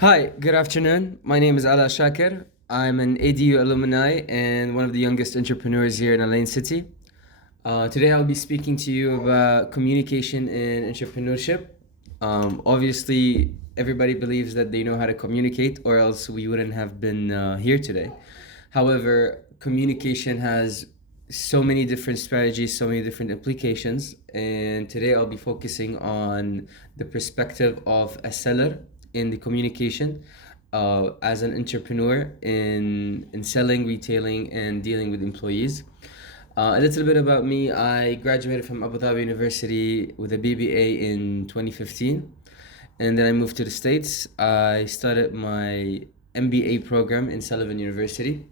Hi, good afternoon. My name is Ala Shakir. I'm an ADU alumni and one of the youngest entrepreneurs here in Alain City. Today I'll be speaking to you about communication and entrepreneurship. Obviously, everybody believes that they know how to communicate, or else we wouldn't have been here today. However, communication has so many different strategies, so many different applications, and today I'll be focusing on the perspective of a seller in the communication, as an entrepreneur in selling, retailing, and dealing with employees. A little bit about me. I graduated from Abu Dhabi University with a BBA in 2015, and then I moved to the States. I started my MBA program in Sullivan University.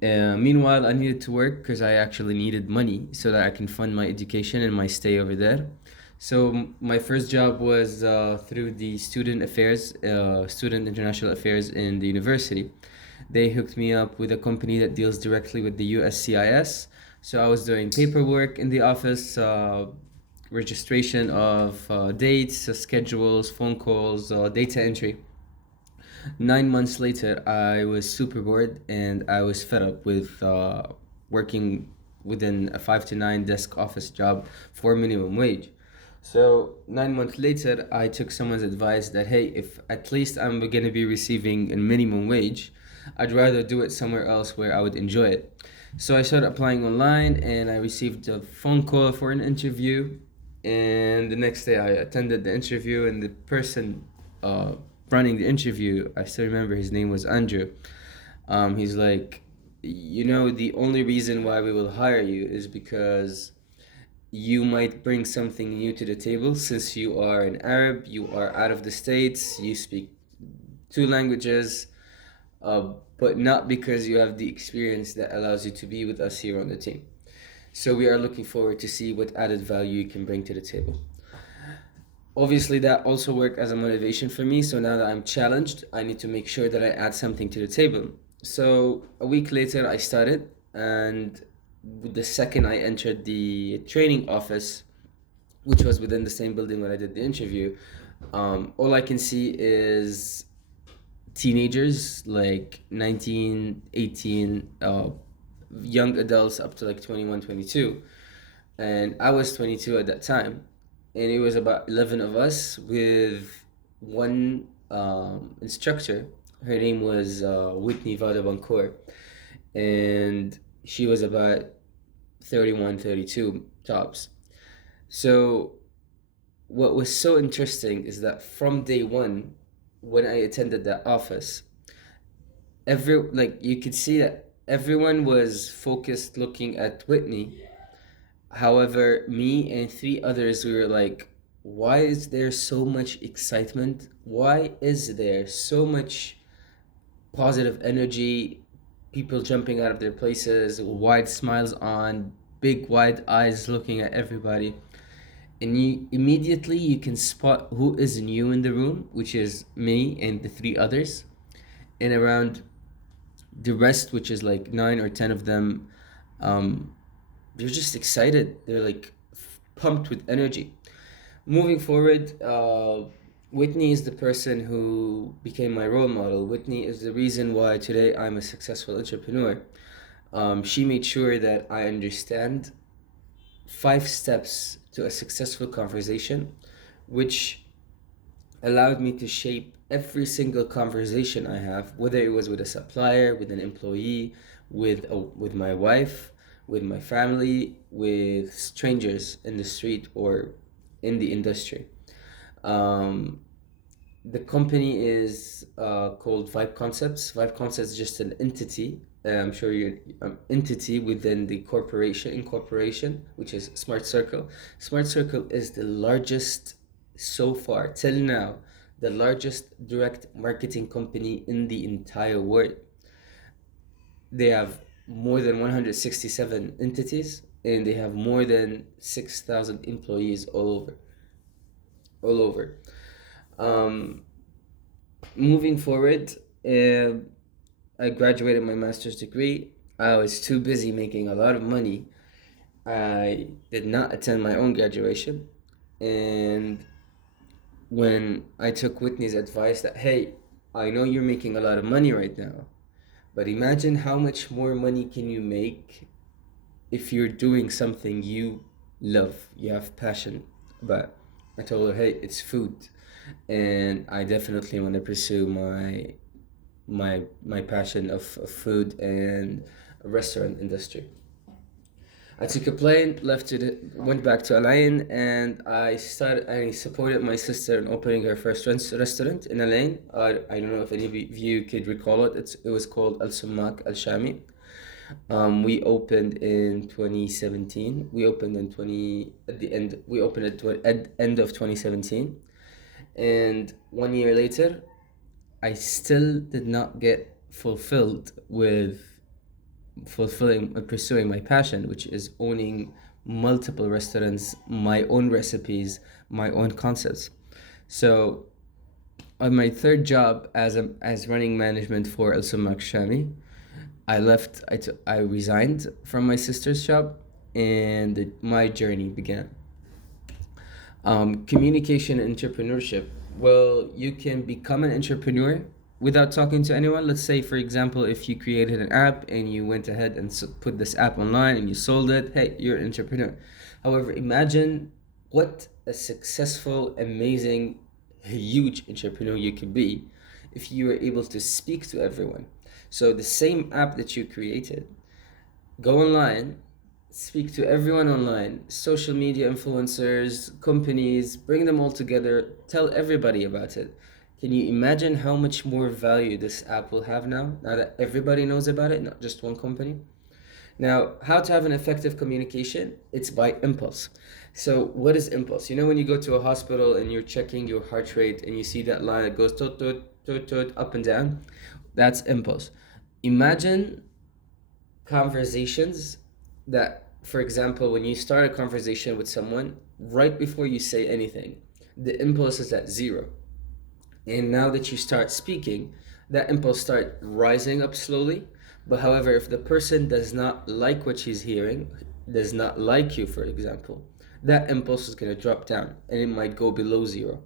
Meanwhile, I needed to work because I actually needed money so that I can fund my education and my stay over there. So my first job was through the student international affairs in the university. They hooked me up with a company that deals directly with the USCIS. So I was doing paperwork in the office, registration of dates, schedules, phone calls, data entry. 9 months later, I was super bored and I was fed up with working within a 5 to 9 desk office job for minimum wage. So 9 months later, I took someone's advice that hey, if at least I'm going to be receiving a minimum wage, I'd rather do it somewhere else where I would enjoy it. So I started applying online and I received a phone call for an interview. And the next day, I attended the interview, and the person uh, running the interview, I still remember his name was Andrew. He's like, the only reason why we will hire you is because you might bring something new to the table since you are an Arab, you are out of the States, you speak two languages, uh, but not because you have the experience that allows you to be with us here on the team. So we are looking forward to see what added value you can bring to the table. Obviously, that also worked as a motivation for me. So now that I'm challenged, I need to make sure that I add something to the table. So a week later, I started, and the second I entered the training office, which was within the same building when I did the interview, all I can see is teenagers like 19, 18, young adults up to like 21, 22. And I was 22 at that time, and it was about 11 of us with one instructor. Her name was Whitney Vadabancourt, and she was about 31, 32 tops. So what was so interesting is that from day one, when I attended that office, you could see that everyone was focused looking at Whitney. However, me and three others, we were like, why is there so much excitement? Why is there so much positive energy? People jumping out of their places, wide smiles on, big wide eyes looking at everybody. And you can spot who is new in the room, which is me and the three others. And around the rest, which is like 9 or 10 of them, um, they're just excited. They're like pumped with energy. Moving forward, Whitney is the person who became my role model. Whitney is the reason why today I'm a successful entrepreneur. She made sure that I understand 5 steps to a successful conversation, which allowed me to shape every single conversation I have, whether it was with a supplier, with an employee, with my wife, with my family, with strangers in the street or in the industry. Um, the company is called Vibe Concepts. Vibe Concepts is just an entity. I'm sure you're entity within the incorporation, which is Smart Circle. Smart Circle is the largest so far till now, the largest direct marketing company in the entire world. They have more than 167 entities, and they have more than 6,000 employees all over. Um, Moving forward, uh, I graduated my master's degree. I was too busy making a lot of money. I did not attend my own graduation. And when I took Whitney's advice that, hey, I know you're making a lot of money right now, but imagine how much more money can you make if you're doing something you love, you have passion about. I told her, hey, it's food, and I definitely want to pursue my passion of food and restaurant industry. I took a plane, went back to Alain, and I supported my sister in opening her first restaurant in Alain. I don't know if any of you could recall it. It was called Al Sumak Al Shami. We opened in 2017. We opened in 20 at the end. We opened at end of 2017, and 1 year later, I still did not get fulfilled with pursuing my passion, which is owning multiple restaurants, my own recipes, my own concepts. So on my third job as running management for El Sumak Shami, I resigned from my sister's job, and my journey began. Communication and entrepreneurship. Well, you can become an entrepreneur without talking to anyone. Let's say, for example, if you created an app and you went ahead and put this app online and you sold it, hey, you're an entrepreneur. However, imagine what a successful, amazing, huge entrepreneur you could be if you were able to speak to everyone. So the same app that you created, go online, speak to everyone online, social media influencers, companies, bring them all together, tell everybody about it. Can you imagine how much more value this app will have now that everybody knows about it, not just one company? Now, how to have an effective communication? It's by impulse. So, what is impulse? You know, when you go to a hospital and you're checking your heart rate and you see that line that goes toot, toot, toot, toot, up and down, that's impulse. Imagine conversations that, for example, when you start a conversation with someone, right before you say anything, the impulse is at zero. And now that you start speaking, that impulse start rising up slowly. But however, if the person does not like what she's hearing, does not like you, for example, that impulse is going to drop down and it might go below zero.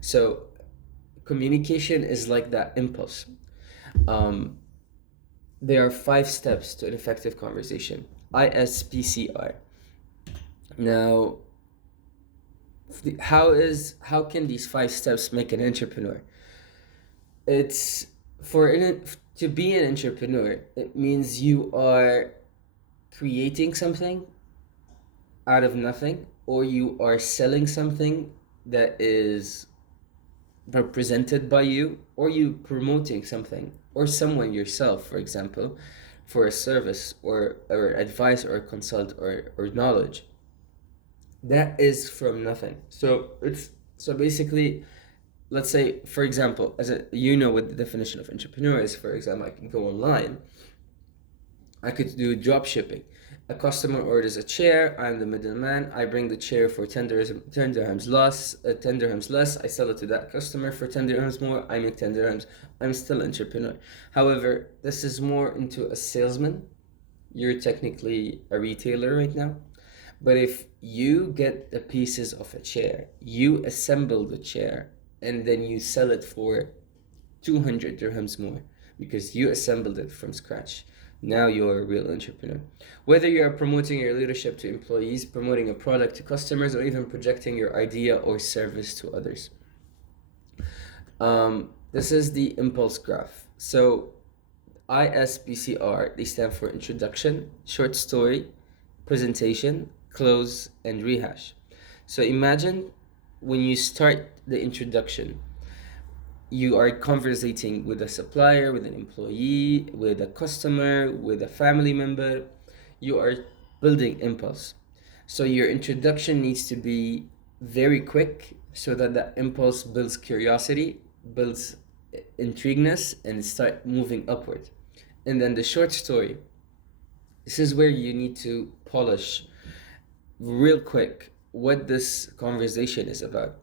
So communication is like that impulse. There are 5 steps to an effective conversation. ISPCR. Now, how can these 5 steps make an entrepreneur? It's to be an entrepreneur, it means you are creating something out of nothing, or you are selling something that is represented by you, or you promoting something or someone yourself, for example, for a service or advice or consult or knowledge that is from nothing. So basically, let's say, for example, what the definition of entrepreneur is. For example, I can go online, I could do drop shipping. A customer orders a chair, I'm the middleman, I bring the chair for 10 dirhams less, I sell it to that customer for 10 dirhams more, I make 10 dirhams. I'm still an entrepreneur. However, this is more into a salesman. You're technically a retailer right now. But if you get the pieces of a chair, you assemble the chair, and then you sell it for 200 dirhams more because you assembled it from scratch, now you're a real entrepreneur. Whether you're promoting your leadership to employees, promoting a product to customers, or even projecting your idea or service to others. This is the impulse graph. So ISPCR, they stand for introduction, short story, presentation, close, and rehash. So imagine when you start the introduction, you are conversating with a supplier, with an employee, with a customer, with a family member. You are building impulse. So your introduction needs to be very quick so that the impulse builds curiosity, builds intrigueness, and start moving upward. And then the short story. This is where you need to polish real quick what this conversation is about.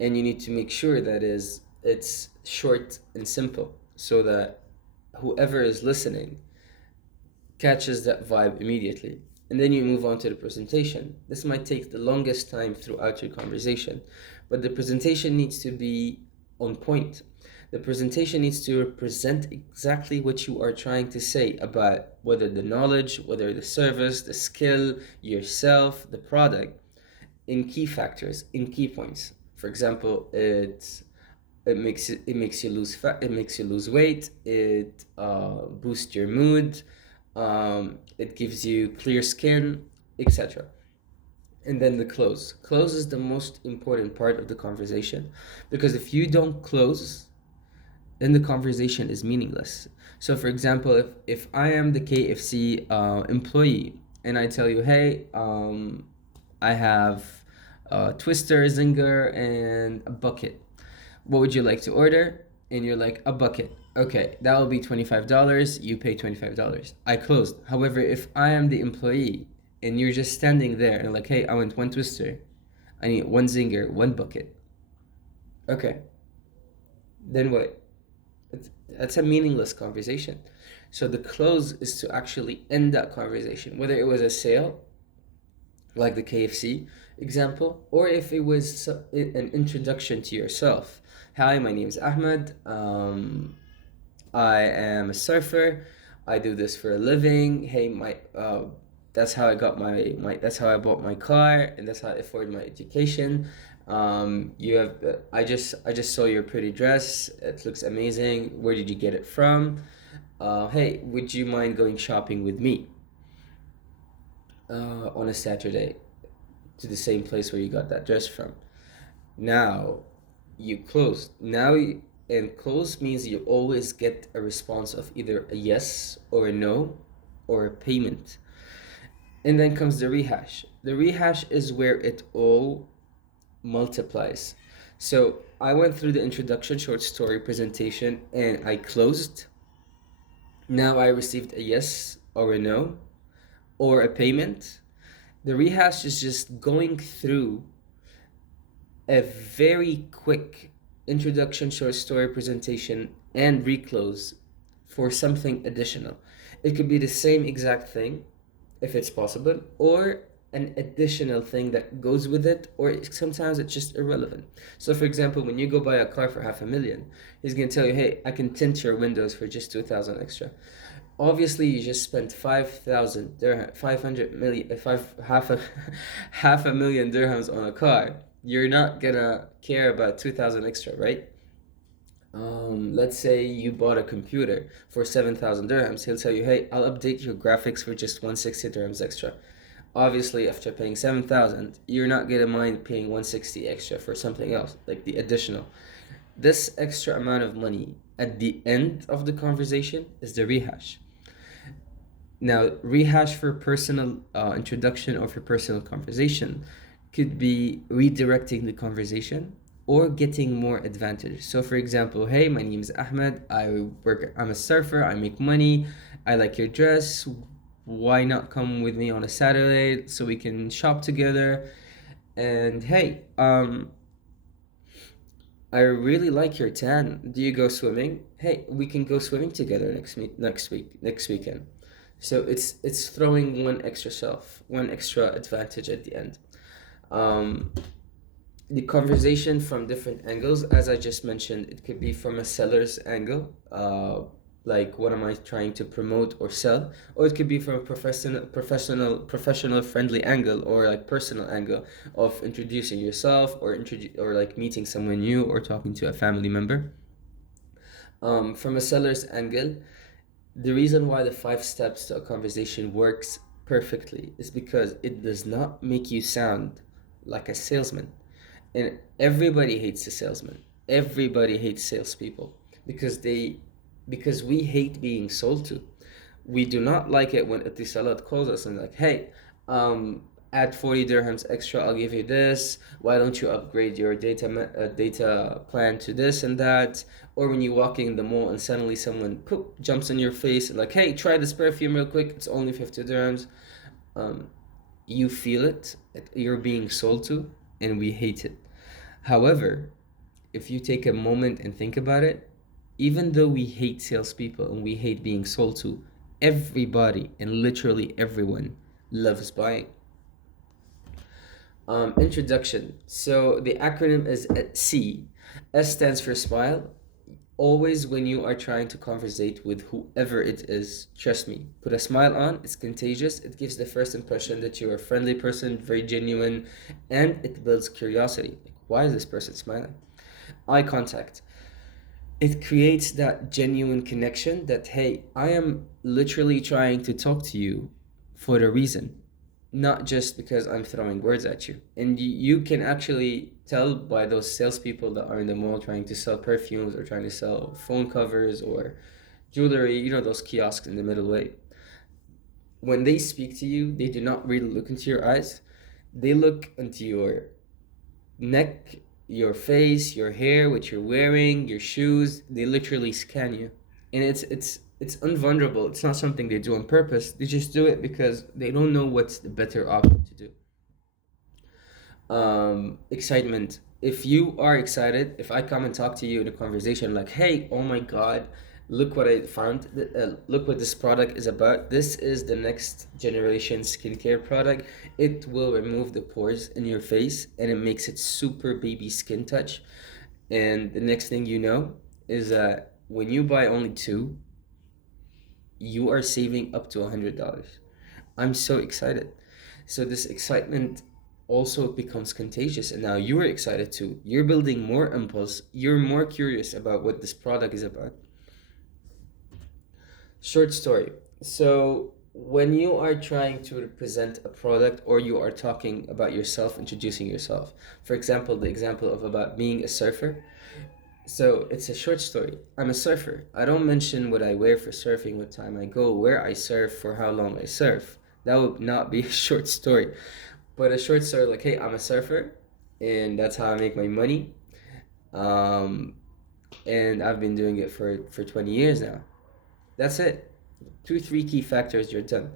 And you need to make sure that it's short and simple so that whoever is listening catches that vibe immediately. And then you move on to the presentation. This might take the longest time throughout your conversation, but the presentation needs to be on point. The presentation needs to represent exactly what you are trying to say about whether the knowledge, whether the service, the skill, yourself, the product, in key factors, in key points. For example, it makes you lose fat, it makes you lose weight, it boosts your mood, it gives you clear skin, etc. And then the close. Close is the most important part of the conversation, because if you don't close, then the conversation is meaningless. So, for example, if I am the KFC employee and I tell you, hey, I have a Twister, Zinger, and a bucket. What would you like to order? And you're like, a bucket. Okay, that will be $25. You pay $25. I closed. However, if I am the employee and you're just standing there and like, hey, I want one Twister, I need one Zinger, one bucket. Okay, then what? That's a meaningless conversation. So the close is to actually end that conversation, whether it was a sale, like the KFC example, or if it was an introduction to yourself. Hi, my name is Ahmed. I am a surfer. I do this for a living. Hey, that's how I got that's how I bought my car, and that's how I afford my education. You have I just saw your pretty dress. It looks amazing. Where did you get it from? Hey, would you mind going shopping with me on a Saturday to the same place where you got that dress from? Now you close. And close means you always get a response of either a yes or a no or a payment. And then comes the rehash. The rehash is where it all multiplies. So I went through the introduction, short story presentation, and I closed. Now I received a yes or a no or a payment. The rehash is just going through a very quick introduction, short story presentation, and reclose for something additional. It could be the same exact thing, if it's possible, or an additional thing that goes with it, or sometimes it's just irrelevant. So for example, when you go buy a car for $500,000, he's going to tell you, hey, I can tint your windows for just 2,000 extra. Obviously you just spent 5,000 dirham, 500 million, half a million dirhams on a car. You're not gonna care about 2,000 extra, right? Let's say you bought a computer for 7,000 dirhams. He'll tell you, hey, I'll update your graphics for just 160 dirhams extra. Obviously, after paying 7,000, you're not gonna mind paying 160 extra for something else, like the additional. This extra amount of money at the end of the conversation is the rehash. Now, rehash for personal introduction or for personal conversation could be redirecting the conversation or getting more advantage. So for example, hey, my name is Ahmed. I'm a surfer. I make money. I like your dress. Why not come with me on a Saturday so we can shop together? And hey, I really like your tan. Do you go swimming? Hey, we can go swimming together next weekend. So it's throwing one extra advantage at the end. The conversation from different angles, as I just mentioned, it could be from a seller's angle, like what am I trying to promote or sell, or it could be from a professional friendly angle, or like personal angle of introducing yourself, or like meeting someone new or talking to a family member. From a seller's angle, the reason why the 5 steps to a conversation works perfectly is because it does not make you sound like a salesman. And everybody hates a salesman. Everybody hates salespeople because we hate being sold to. We do not like it when Etisalat calls us and like, hey, add 40 dirhams extra, I'll give you this. Why don't you upgrade your data plan to this and that? Or when you're walking in the mall and suddenly someone jumps in your face and like, hey, try this perfume real quick. It's only 50 dirhams. You feel it. You're being sold to, and we hate it. However, if you take a moment and think about it, even though we hate salespeople and we hate being sold to, everybody and literally everyone loves buying. Introduction. So the acronym is C. S stands for smile. Always when you are trying to conversate with whoever it is, trust me, put a smile on. It's contagious. It gives the first impression that you're a friendly person, very genuine, and it builds curiosity. Like, why is this person smiling? Eye contact. It creates that genuine connection that, hey, I am literally trying to talk to you for a reason, not just because I'm throwing words at you. And you can actually tell by those salespeople that are in the mall trying to sell perfumes or trying to sell phone covers or jewelry, those kiosks in the middle way. When they speak to you, they do not really look into your eyes. They look into your neck, your face, your hair, what you're wearing, your shoes. They literally scan you. And it's unvulnerable. It's not something they do on purpose. They just do it because they don't know what's the better option to do. Excitement. If you are excited, if I come and talk to you in a conversation like, hey, oh my God, look what I found, look what this product is about. This is the next generation skincare product. It will remove the pores in your face and it makes it super baby skin touch. And the next thing you know is that when you buy only two, you are saving up to $100. I'm so excited. So this excitement also becomes contagious, and now you're excited too. You're building more impulse. You're more curious about what this product is about. Short story. So when you are trying to present a product or you are talking about yourself, introducing yourself, for example, the example of about being a surfer. So it's a short story. I'm a surfer. I don't mention what I wear for surfing, what time I go, where I surf, for how long I surf. That would not be a short story. But a short story like, hey, I'm a surfer, and that's how I make my money. Um, and I've been doing it for 20 years now. That's it. 2, 3 key factors, you're done.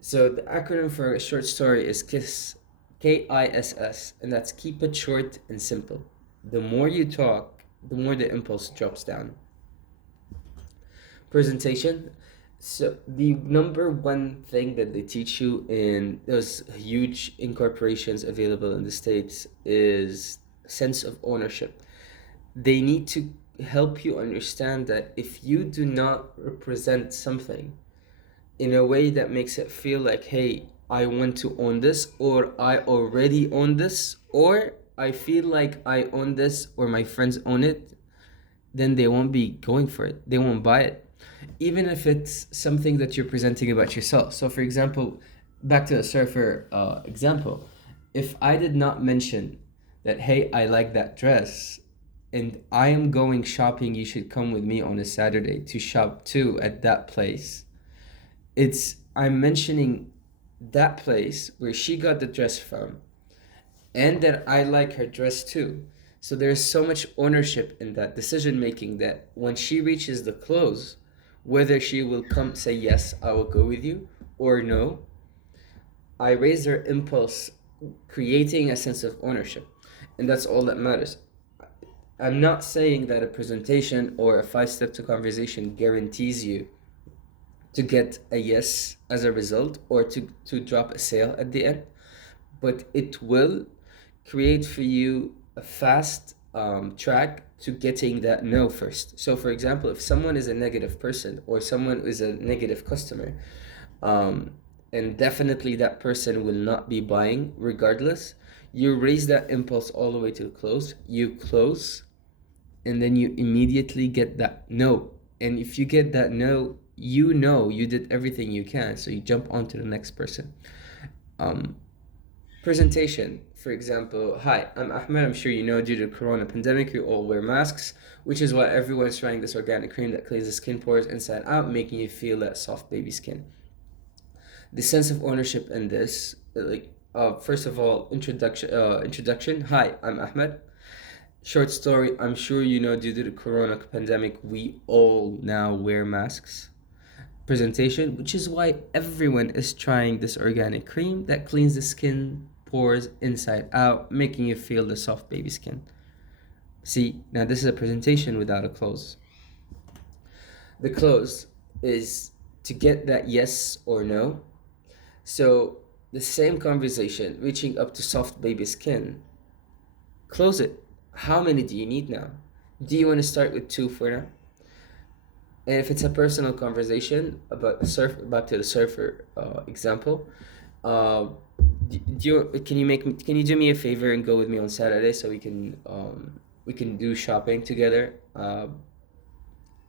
So the acronym for a short story is KISS, KISS, and that's keep it short and simple. The more you talk, the more the impulse drops down. Presentation. So the number one thing that they teach you in those huge incorporations available in the States is sense of ownership. They need to help you understand that if you do not represent something in a way that makes it feel like, hey, I want to own this, or I already own this, or I feel like I own this, or my friends own it, then they won't be going for it. They won't buy it. Even if it's something that you're presenting about yourself. So, for example, back to the surfer example, if I did not mention that, hey, I like that dress, and I am going shopping, you should come with me on a Saturday to shop too at that place. I'm mentioning that place where she got the dress from, and that I like her dress too. So there's so much ownership in that decision making that when she reaches the close, whether she will come say, yes, I will go with you, or no, I raise her impulse, creating a sense of ownership. And that's all that matters. I'm not saying that a presentation or a 5 step to conversation guarantees you to get a yes as a result or to drop a sale at the end, but it will create for you a fast track to getting that no first. So, for example, if someone is a negative person or someone is a negative customer, um, and definitely that person will not be buying regardless, you raise that impulse all the way to the close. You close, and then you immediately get that no. And if you get that no, you know you did everything you can, so you jump on to the next person. Um, Presentation, for example, hi, I'm Ahmed. I'm sure you know due to the corona pandemic, we all wear masks, which is why everyone's trying this organic cream that cleans the skin pores inside out, making you feel that soft baby skin. The sense of ownership in this, first of all, introduction. Hi, I'm Ahmed. Short story, I'm sure you know due to the corona pandemic, we all now wear masks. Presentation, which is why everyone is trying this organic cream that cleans the skin pores inside out, making you feel the soft baby skin. See, now this is a presentation without a close. The close is to get that yes or no. So the same conversation, reaching up to soft baby skin, close it. How many do you need now? Do you want to start with two for now? And if it's a personal conversation about a surf, back to the surfer example, uh, can you do me a favor and go with me on Saturday so we can do shopping together?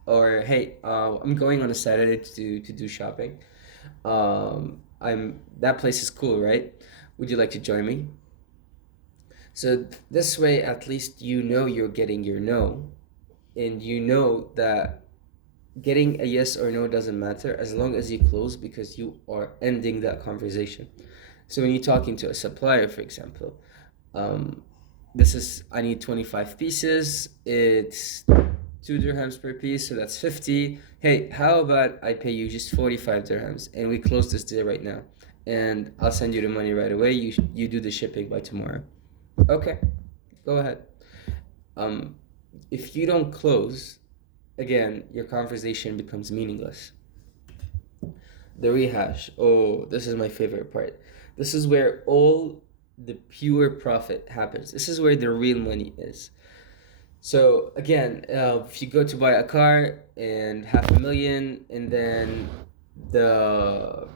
Or hey, I'm going on a Saturday to do shopping. I'm that place is cool, right? Would you like to join me? So this way, at least you know you're getting your no, and you know that getting a yes or no doesn't matter as long as you close because you are ending that conversation. So when you're talking to a supplier, for example, um, this is I need 25 pieces. It's 2 dirhams per piece, so that's 50. Hey, how about I pay you just 45 dirhams and we close this deal right now, and I'll send you the money right away. You do the shipping by tomorrow. Okay, go ahead. Um, if you don't close, again, your conversation becomes meaningless. The rehash. Oh, this is my favorite part. This is where all the pure profit happens. This is where the real money is. So again, if you go to buy a car and 500,000, and then the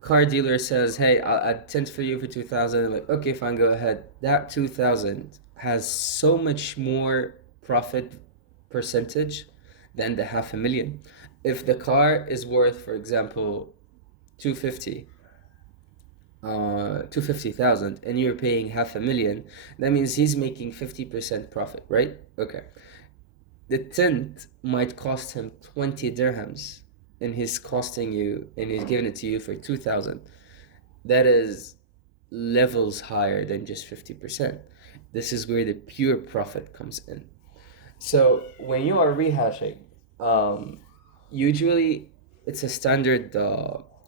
car dealer says, "Hey, I'll add tint for you for 2,000." Like, okay, fine, go ahead. That 2,000 has so much more profit percentage than the 500,000. If the car is worth, for example, 250, 250,000, and you're paying 500,000, that means he's making 50% profit, right? Okay. The tint might cost him 20 dirhams, and he's costing you, and he's giving it to you for 2,000. That is levels higher than just 50%. This is where the pure profit comes in. So when you are rehashing, um, usually it's a standard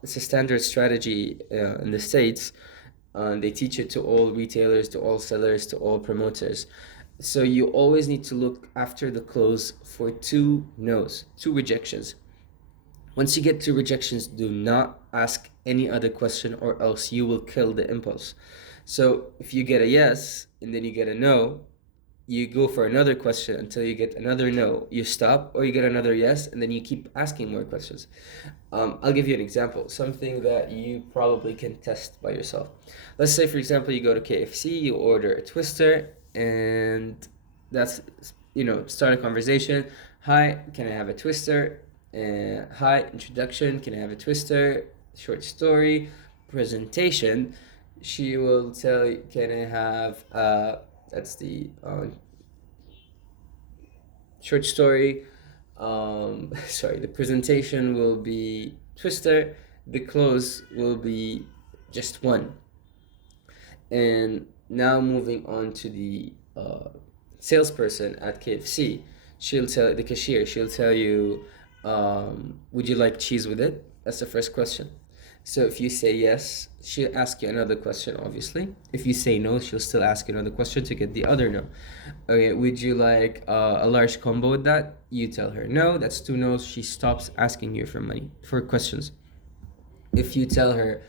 it's a standard strategy in the States. They teach it to all retailers, to all sellers, to all promoters. So you always need to look after the close for two no's, two rejections. Once you get two rejections, do not ask any other question or else you will kill the impulse. So if you get a yes and then you get a no, you go for another question until you get another no. You stop, or you get another yes, and then you keep asking more questions. I'll give you an example, something that you probably can test by yourself. Let's say, for example, you go to KFC, you order a twister, and that's, start a conversation. Hi, can I have a twister? Hi, introduction, can I have a twister? Short story, presentation. She will tell you, can I have that's the short story. Sorry, the presentation will be twister. The close will be just one. And now moving on to the salesperson at KFC, she'll tell the cashier. She'll tell you, would you like cheese with it? That's the first question. So if you say yes, she'll ask you another question, obviously. If you say no, she'll still ask you another question to get the other no. Okay, would you like a large combo with that? You tell her no, that's two no's. She stops asking you for money, for questions. If you tell her,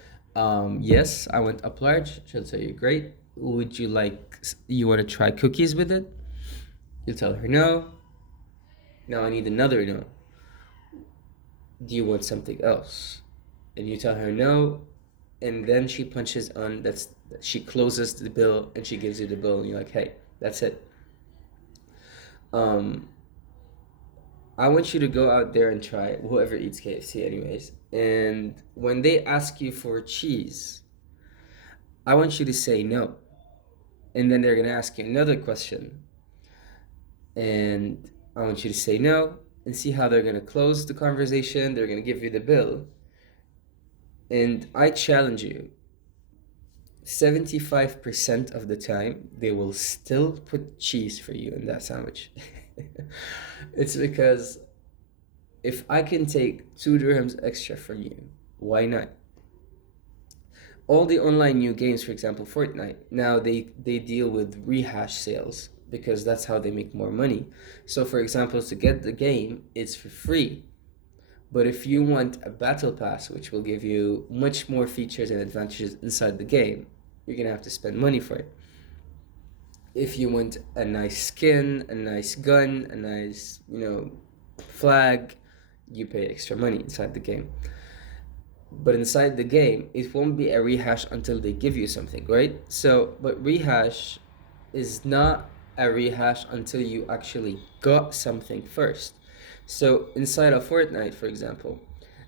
yes, I want up large, she'll tell you, great. Would you like, you want to try cookies with it? You'll tell her no. Now I need another no. Do you want something else? And you tell her no, and then she punches on she closes the bill and she gives you the bill, and you're like, hey, that's it. I want you to go out there and try it, whoever eats KFC anyways, and when they ask you for cheese, I want you to say no, and then they're gonna ask you another question, and I want you to say no and see how they're gonna close the conversation. They're gonna give you the bill. And I challenge you, 75% of the time, they will still put cheese for you in that sandwich. It's because if I can take 2 dirhams extra from you, why not? All the online new games, for example, Fortnite, now they deal with rehash sales because that's how they make more money. So, for example, to get the game, it's for free. But if you want a battle pass, which will give you much more features and advantages inside the game, you're gonna have to spend money for it. if you want a nice skin, a nice gun, a nice, flag, you pay extra money inside the game. But inside the game, it won't be a rehash until they give you something, right? So, but rehash is not a rehash until you actually got something first. So, inside of Fortnite, for example,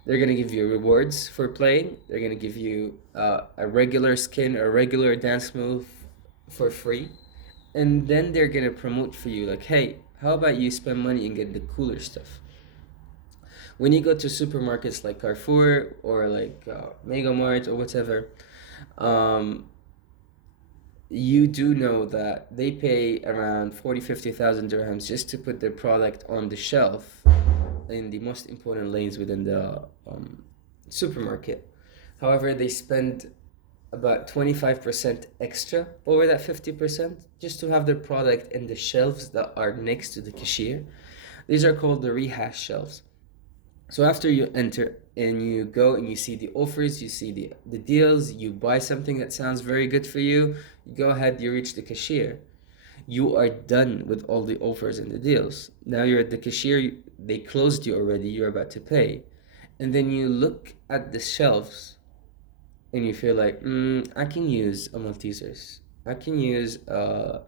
they're gonna give you rewards for playing. They're gonna give you a regular skin, a regular dance move for free, and then they're gonna promote for you like, hey, how about you spend money and get the cooler stuff? When you go to supermarkets like Carrefour or like Mega Mart or whatever, um, you do know that they pay around 40,000 50,000 dirhams just to put their product on the shelf in the most important lanes within the supermarket. However, they spend about 25% extra over that 50% just to have their product in the shelves that are next to the cashier. These are called the rehash shelves. So after you enter and you go and you see the offers, you see the deals, you buy something that sounds very good for you, you go ahead, you reach the cashier. You are done with all the offers and the deals. Now you're at the cashier, they closed you already, you're about to pay. And then you look at the shelves and you feel like, I can use a Maltesers. I can use a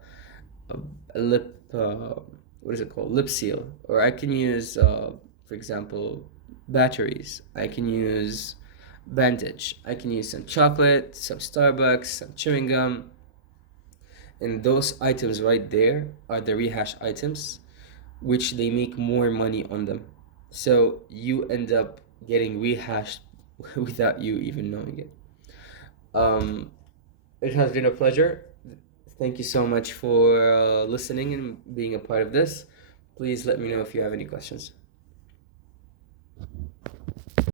lip, what is it called? Lip seal. Or I can use, for example, batteries. I can use bandage. I can use some chocolate, some Starbucks, some chewing gum. And those items right there are the rehash items, which they make more money on them. So you end up getting rehashed without you even knowing it. Um, it has been a pleasure. Thank you so much for listening and being a part of this. Please let me know if you have any questions.